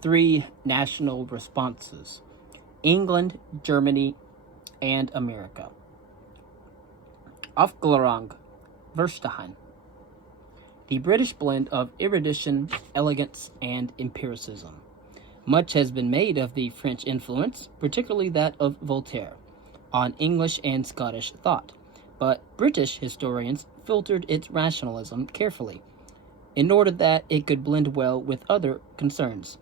three national responses: England, Germany, and America. Aufklärung Verstehen. The British blend of erudition, elegance, and empiricism. Much has been made of the French influence, particularly that of Voltaire, on English and Scottish thought, but British historians filtered its rationalism carefully, in order that it could blend well with other concerns: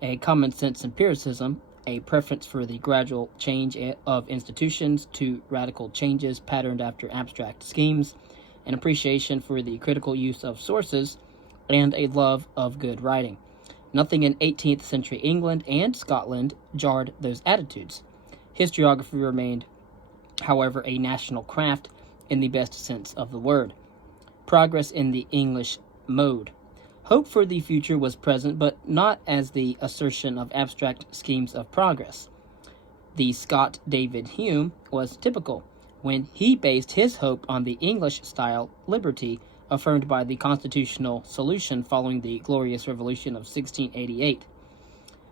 a common-sense empiricism, a preference for the gradual change of institutions to radical changes patterned after abstract schemes, an appreciation for the critical use of sources, and a love of good writing. Nothing in 18th century England and Scotland jarred those attitudes. Historiography remained, however, a national craft in the best sense of the word. Progress in the English mode. Hope for the future was present, but not as the assertion of abstract schemes of progress. The Scot David Hume was typical when he based his hope on the English-style liberty affirmed by the constitutional solution following the Glorious Revolution of 1688.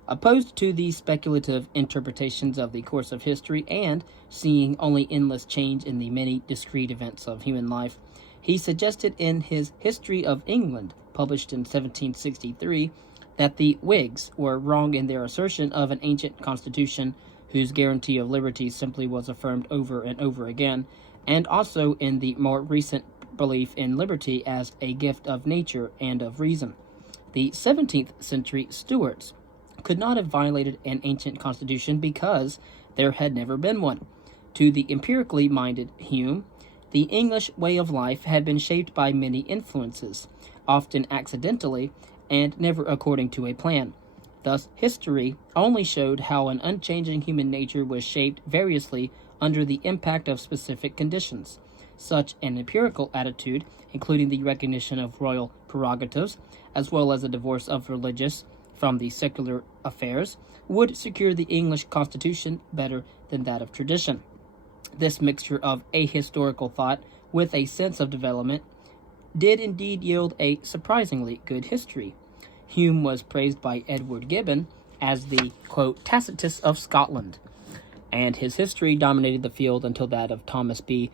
Opposed to the speculative interpretations of the course of history and seeing only endless change in the many discrete events of human life, he suggested in his History of England, published in 1763, that the Whigs were wrong in their assertion of an ancient constitution whose guarantee of liberty simply was affirmed over and over again, and also in the more recent belief in liberty as a gift of nature and of reason. The 17th century Stuarts could not have violated an ancient constitution because there had never been one. To the empirically minded Hume, the English way of life had been shaped by many influences, often accidentally and never according to a plan. Thus, history only showed how an unchanging human nature was shaped variously under the impact of specific conditions. Such an empirical attitude, including the recognition of royal prerogatives, as well as a divorce of religious from the secular affairs, would secure the English Constitution better than that of tradition. This mixture of ahistorical thought with a sense of development did indeed yield a surprisingly good history. Hume was praised by Edward Gibbon as the, quote, Tacitus of Scotland, and his history dominated the field until that of Thomas B.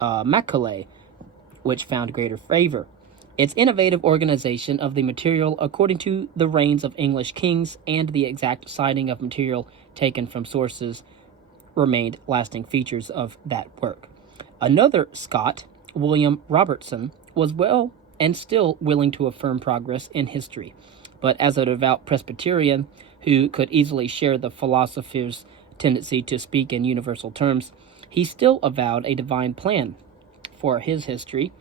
Macaulay, which found greater favor. Its innovative organization of the material according to the reigns of English kings and the exact citing of material taken from sources remained lasting features of that work. Another Scot, William Robertson, was well and still willing to affirm progress in history, but as a devout Presbyterian who could easily share the philosopher's tendency to speak in universal terms, he still avowed a divine plan for his history.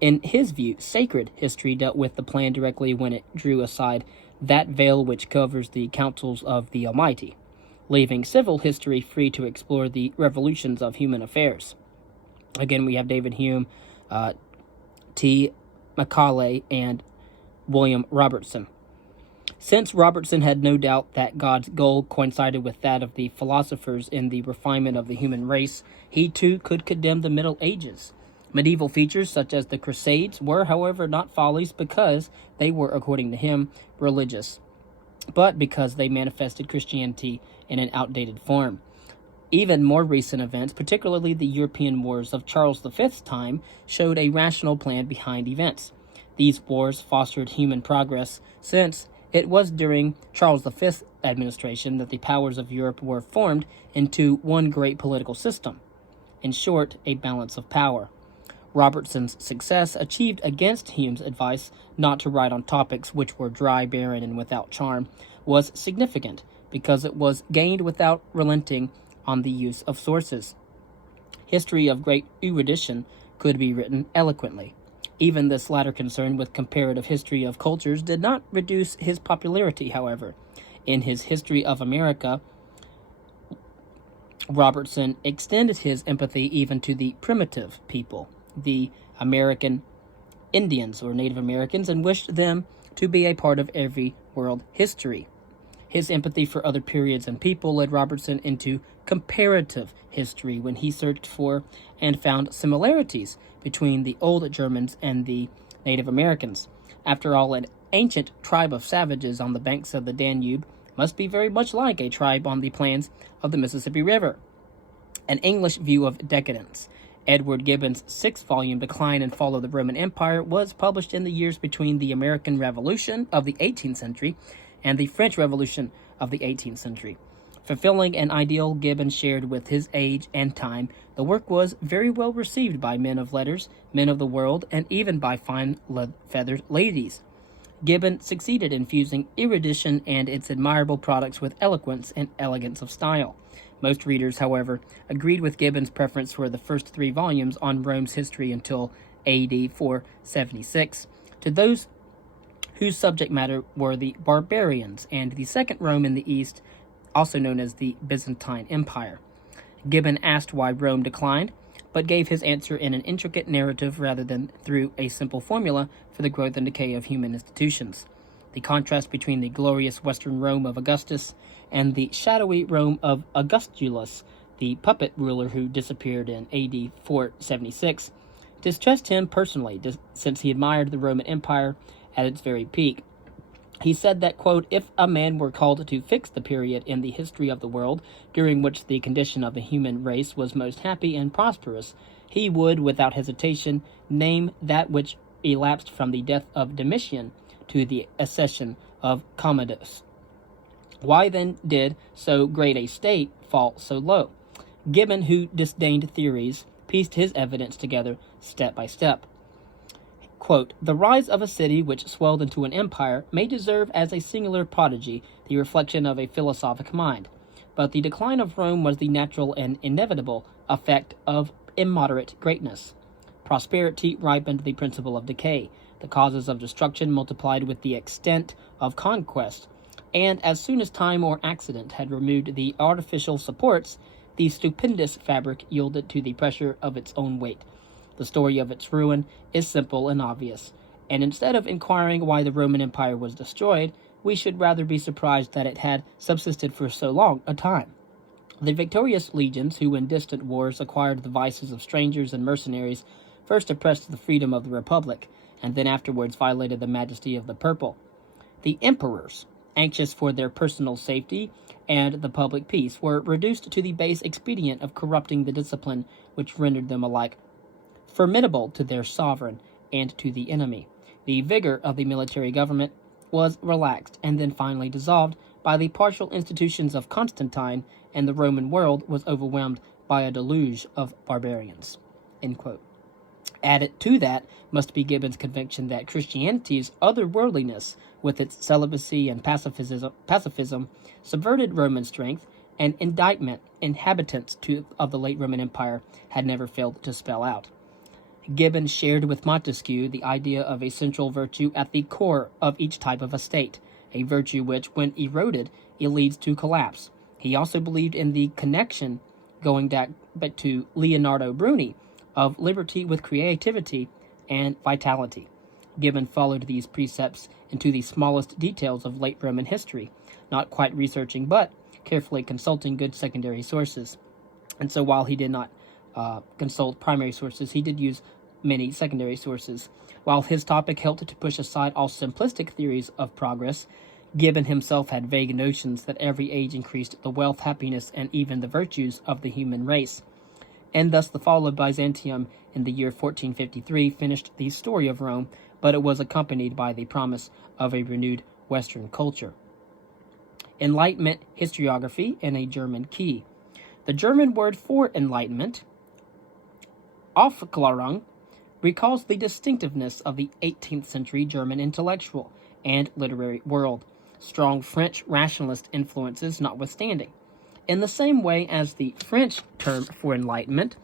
In his view, sacred history dealt with the plan directly when it drew aside that veil which covers the counsels of the Almighty, leaving civil history free to explore the revolutions of human affairs. Again, we have David Hume, T. Macaulay, and William Robertson. Since Robertson had no doubt that God's goal coincided with that of the philosophers in the refinement of the human race, he too could condemn the Middle Ages. Medieval features such as the Crusades were, however, not follies because they were, according to him, religious, but because they manifested Christianity in an outdated form. Even more recent events, particularly the European wars of Charles V's time, showed a rational plan behind events. These wars fostered human progress, since it was during Charles V's administration that the powers of Europe were formed into one great political system. In short, a balance of power. Robertson's success, achieved against Hume's advice not to write on topics which were dry, barren, and without charm, was significant because it was gained without relenting on the use of sources. History of great erudition could be written eloquently. Even this latter concern with comparative history of cultures did not reduce his popularity, however. In his History of America, Robertson extended his empathy even to the primitive people, the American Indians or Native Americans, and wished them to be a part of every world history. His empathy for other periods and people led Robertson into comparative history when he searched for and found similarities between the old Germans and the Native Americans. After all, an ancient tribe of savages on the banks of the Danube must be very much like a tribe on the plains of the Mississippi River. An English View of Decadence. Edward Gibbon's six-volume Decline and Fall of the Roman Empire was published in the years between the American Revolution of the 18th century and the French Revolution of the 18th century. Fulfilling an ideal Gibbon shared with his age and time, the work was very well received by men of letters, men of the world, and even by fine-feathered ladies. Gibbon succeeded in fusing erudition and its admirable products with eloquence and elegance of style. Most readers, however, agreed with Gibbon's preference for the first three volumes on Rome's history until AD 476, to those whose subject matter were the barbarians and the Second Rome in the East, also known as the Byzantine Empire. Gibbon asked why Rome declined, but gave his answer in an intricate narrative rather than through a simple formula for the growth and decay of human institutions. The contrast between the glorious Western Rome of Augustus and the shadowy Rome of Augustulus, the puppet ruler who disappeared in AD 476, distressed him personally, since he admired the Roman Empire at its very peak. He said that, quote, if a man were called to fix the period in the history of the world during which the condition of the human race was most happy and prosperous, he would, without hesitation, name that which elapsed from the death of Domitian to the accession of Commodus. Why then did so great a state fall so low? Gibbon, who disdained theories, pieced his evidence together step by step. Quote, the rise of a city which swelled into an empire may deserve as a singular prodigy the reflection of a philosophic mind, but the decline of Rome was the natural and inevitable effect of immoderate greatness. Prosperity ripened the principle of decay. The causes of destruction multiplied with the extent of conquest, and as soon as time or accident had removed the artificial supports, the stupendous fabric yielded to the pressure of its own weight. The story of its ruin is simple and obvious, and instead of inquiring why the Roman Empire was destroyed, we should rather be surprised that it had subsisted for so long a time. The victorious legions, who in distant wars acquired the vices of strangers and mercenaries, first oppressed the freedom of the Republic, and then afterwards violated the majesty of the purple. The emperors, anxious for their personal safety and the public peace, were reduced to the base expedient of corrupting the discipline which rendered them alike formidable to their sovereign and to the enemy. The vigor of the military government was relaxed and then finally dissolved by the partial institutions of Constantine, and the Roman world was overwhelmed by a deluge of barbarians. End quote. Added to that must be Gibbon's conviction that Christianity's otherworldliness, with its celibacy and pacifism, subverted Roman strength, and indictment inhabitants of the late Roman Empire had never failed to spell out. Gibbon shared with Montesquieu the idea of a central virtue at the core of each type of a state, a virtue which, when eroded, it leads to collapse. He also believed in the connection, going back to Leonardo Bruni, of liberty with creativity and vitality. Gibbon followed these precepts into the smallest details of late Roman history, not quite researching, but carefully consulting good secondary sources. And so while he did not consult primary sources, he did use many secondary sources. While his topic helped to push aside all simplistic theories of progress, Gibbon himself had vague notions that every age increased the wealth, happiness, and even the virtues of the human race. And thus the fall of Byzantium in the year 1453 finished the story of Rome, but it was accompanied by the promise of a renewed Western culture. Enlightenment historiography and a German key. The German word for enlightenment, Aufklärung, recalls the distinctiveness of the 18th century German intellectual and literary world, strong French rationalist influences notwithstanding. In the same way as the French term for enlightenment,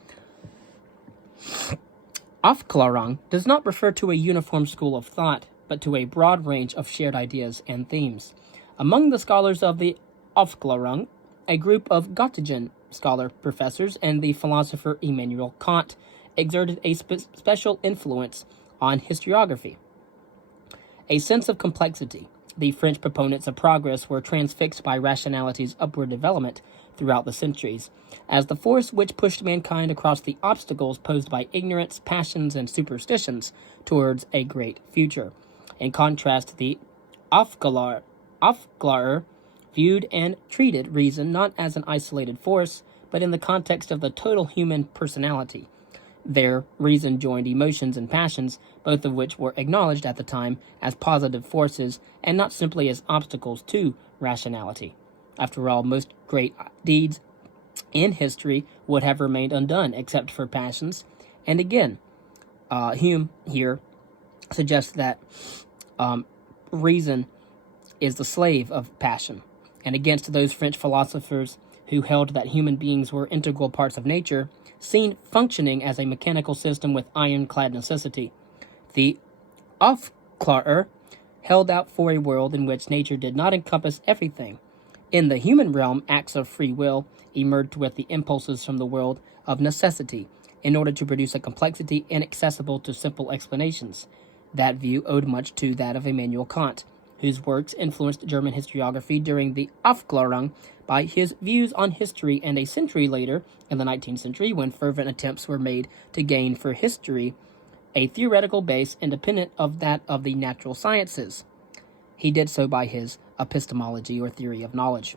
Aufklärung does not refer to a uniform school of thought, but to a broad range of shared ideas and themes. Among the scholars of the Aufklärung, a group of Göttingen scholar professors and the philosopher Immanuel Kant exerted a special influence on historiography. A sense of complexity. The French proponents of progress were transfixed by rationality's upward development throughout the centuries, as the force which pushed mankind across the obstacles posed by ignorance, passions, and superstitions towards a great future. In contrast, the Aufklärer viewed and treated reason not as an isolated force, but in the context of the total human personality. There, reason joined emotions and passions, both of which were acknowledged at the time as positive forces and not simply as obstacles to rationality. After all, most great deeds in history would have remained undone except for passions. And again, Hume here suggests that reason is the slave of passion. And against those French philosophers who held that human beings were integral parts of nature, seen functioning as a mechanical system with ironclad necessity, the Aufklärer held out for a world in which nature did not encompass everything. In the human realm, acts of free will emerged with the impulses from the world of necessity in order to produce a complexity inaccessible to simple explanations. That view owed much to that of Immanuel Kant, whose works influenced German historiography during the Aufklärung by his views on history, and a century later, in the 19th century, when fervent attempts were made to gain for history a theoretical base independent of that of the natural sciences. He did so by his epistemology, or theory of knowledge.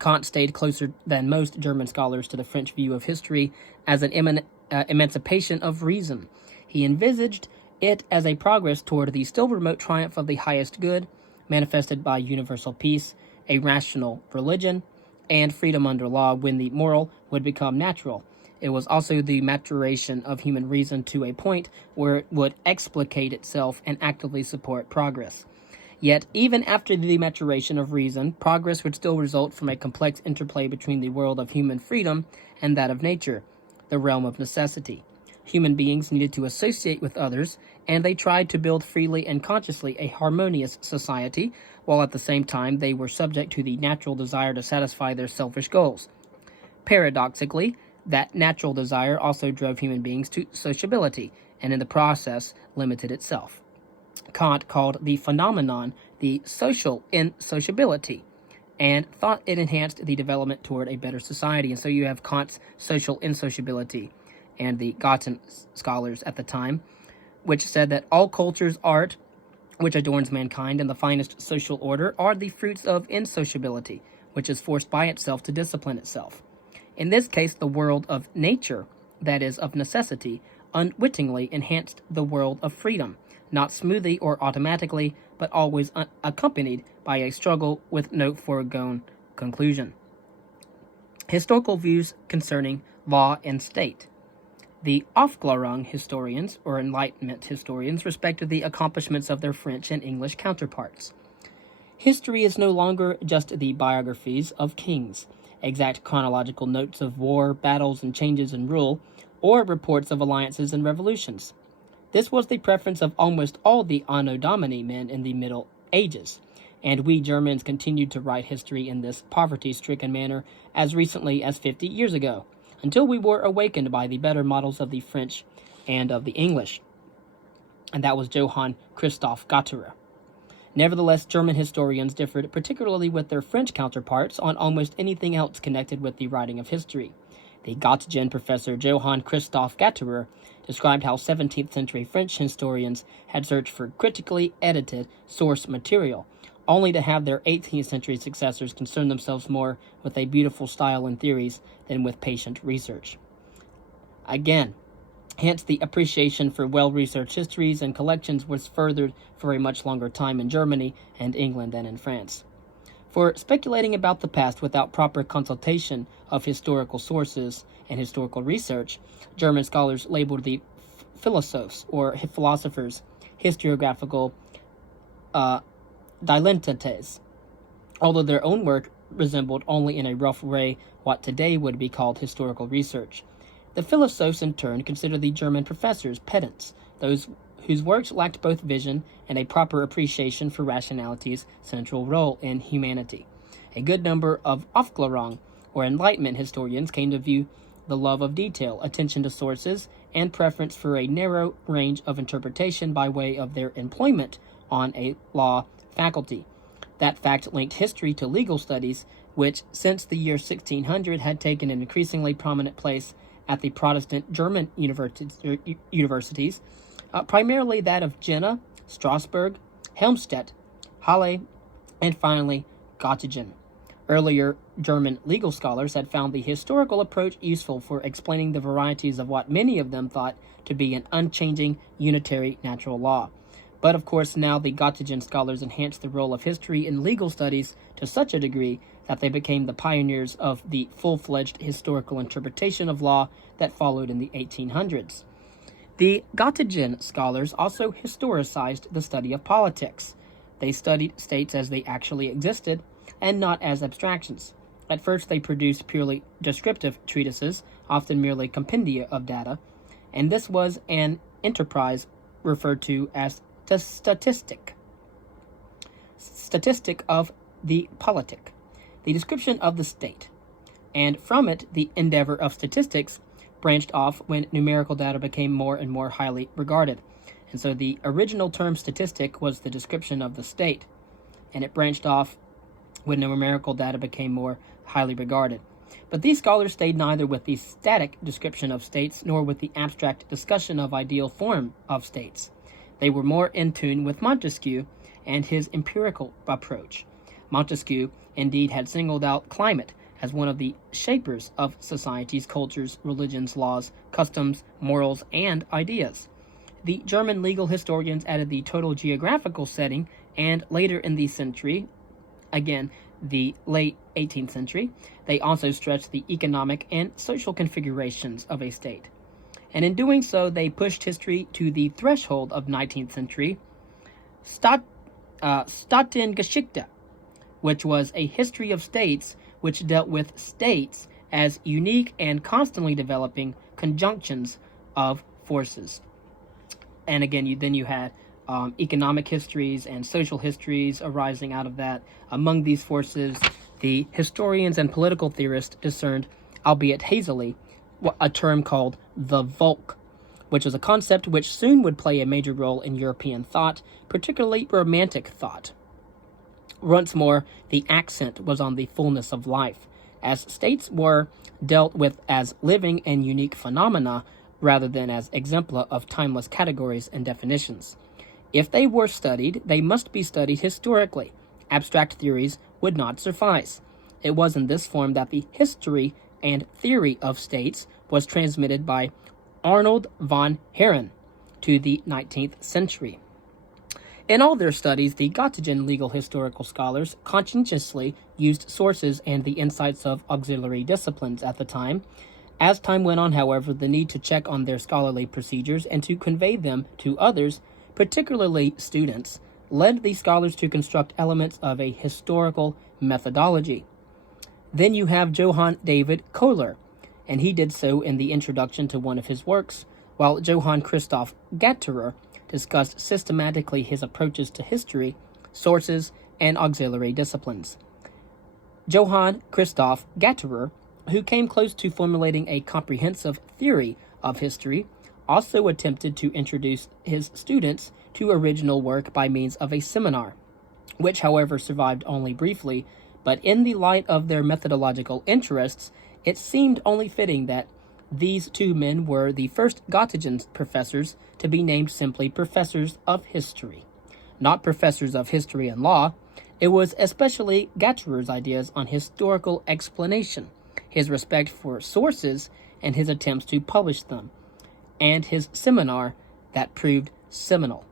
Kant stayed closer than most German scholars to the French view of history as an emancipation of reason. He envisaged it as a progress toward the still remote triumph of the highest good, manifested by universal peace, a rational religion, and freedom under law when the moral would become natural. It was also the maturation of human reason to a point where it would explicate itself and actively support progress. Yet, even after the maturation of reason, progress would still result from a complex interplay between the world of human freedom and that of nature, the realm of necessity. Human beings needed to associate with others, and they tried to build freely and consciously a harmonious society, while at the same time they were subject to the natural desire to satisfy their selfish goals. Paradoxically, that natural desire also drove human beings to sociability, and in the process limited itself. Kant called the phenomenon the social insociability, and thought it enhanced the development toward a better society. And so you have Kant's social insociability, and the Gotten scholars at the time, which said that all cultures, art, which adorns mankind, and the finest social order are the fruits of insociability, which is forced by itself to discipline itself. In this case, the world of nature, that is, of necessity, unwittingly enhanced the world of freedom, not smoothly or automatically, but always accompanied by a struggle with no foregone conclusion. Historical views concerning law and state. The Aufklärung historians, or Enlightenment historians, respected the accomplishments of their French and English counterparts. History is no longer just the biographies of kings, exact chronological notes of war, battles, and changes in rule, or reports of alliances and revolutions. This was the preference of almost all the Anno Domini men in the Middle Ages, and we Germans continued to write history in this poverty-stricken manner as recently as 50 years ago, until we were awakened by the better models of the French and of the English. And that was Johann Christoph Gatterer. Nevertheless, German historians differed, particularly with their French counterparts, on almost anything else connected with the writing of history. The Göttingen professor Johann Christoph Gatterer described how 17th century French historians had searched for critically edited source material, only to have their 18th century successors concern themselves more with a beautiful style and theories than with patient research. Again, hence the appreciation for well-researched histories and collections was furthered for a much longer time in Germany and England than in France. For speculating about the past without proper consultation of historical sources and historical research, German scholars labeled the philosophes, or philosophers, historiographical dilettantes, although their own work resembled only in a rough way what today would be called historical research. The philosophes, in turn, considered the German professors pedants, those whose works lacked both vision and a proper appreciation for rationality's central role in humanity. A good number of Aufklärung, or Enlightenment historians, came to view the love of detail, attention to sources, and preference for a narrow range of interpretation by way of their employment on a law faculty. That fact linked history to legal studies, which, since the year 1600, had taken an increasingly prominent place at the Protestant German universities, primarily that of Jena, Strasbourg, Helmstedt, Halle, and finally Göttingen. Earlier German legal scholars had found the historical approach useful for explaining the varieties of what many of them thought to be an unchanging, unitary natural law. But of course, now the Göttingen scholars enhanced the role of history in legal studies to such a degree that they became the pioneers of the full-fledged historical interpretation of law that followed in the 1800s. The Göttingen scholars also historicized the study of politics. They studied states as they actually existed, and not as abstractions. At first, they produced purely descriptive treatises, often merely compendia of data, and this was an enterprise referred to as the statistic of the politic, the description of the state. And from it, the endeavor of statistics branched off when numerical data became more and more highly regarded. And so the original term statistic was the description of the state, and it branched off when numerical data became more highly regarded. But these scholars stayed neither with the static description of states nor with the abstract discussion of ideal form of states. They were more in tune with Montesquieu and his empirical approach. Montesquieu indeed had singled out climate as one of the shapers of societies, cultures, religions, laws, customs, morals, and ideas. The German legal historians added the total geographical setting, and later in the century, again, the late 18th century, they also stretched the economic and social configurations of a state. And in doing so, they pushed history to the threshold of 19th century Staatengeschichte, which was a history of states which dealt with states as unique and constantly developing conjunctions of forces. And again, you had economic histories and social histories arising out of that. Among these forces, the historians and political theorists discerned, albeit hazily, a term called the Volk, which was a concept which soon would play a major role in European thought, particularly Romantic thought. Once more, the accent was on the fullness of life, as states were dealt with as living and unique phenomena rather than as exempla of timeless categories and definitions. If they were studied, they must be studied historically. Abstract theories would not suffice. It was in this form that the history and theory of states was transmitted by Arnold von Herren to the 19th century. In all their studies, the Göttingen legal historical scholars conscientiously used sources and the insights of auxiliary disciplines at the time. As time went on, however, the need to check on their scholarly procedures and to convey them to others, particularly students, led the scholars to construct elements of a historical methodology. Then you have Johann David Kohler, and he did so in the introduction to one of his works, while Johann Christoph Gatterer discussed systematically his approaches to history, sources, and auxiliary disciplines. Johann Christoph Gatterer, who came close to formulating a comprehensive theory of history, also attempted to introduce his students to original work by means of a seminar, which, however, survived only briefly, but in the light of their methodological interests, it seemed only fitting that these two men were the first Göttingen professors to be named simply professors of history, not professors of history and law. It was especially Gatterer's ideas on historical explanation, his respect for sources, and his attempts to publish them, and his seminar that proved seminal.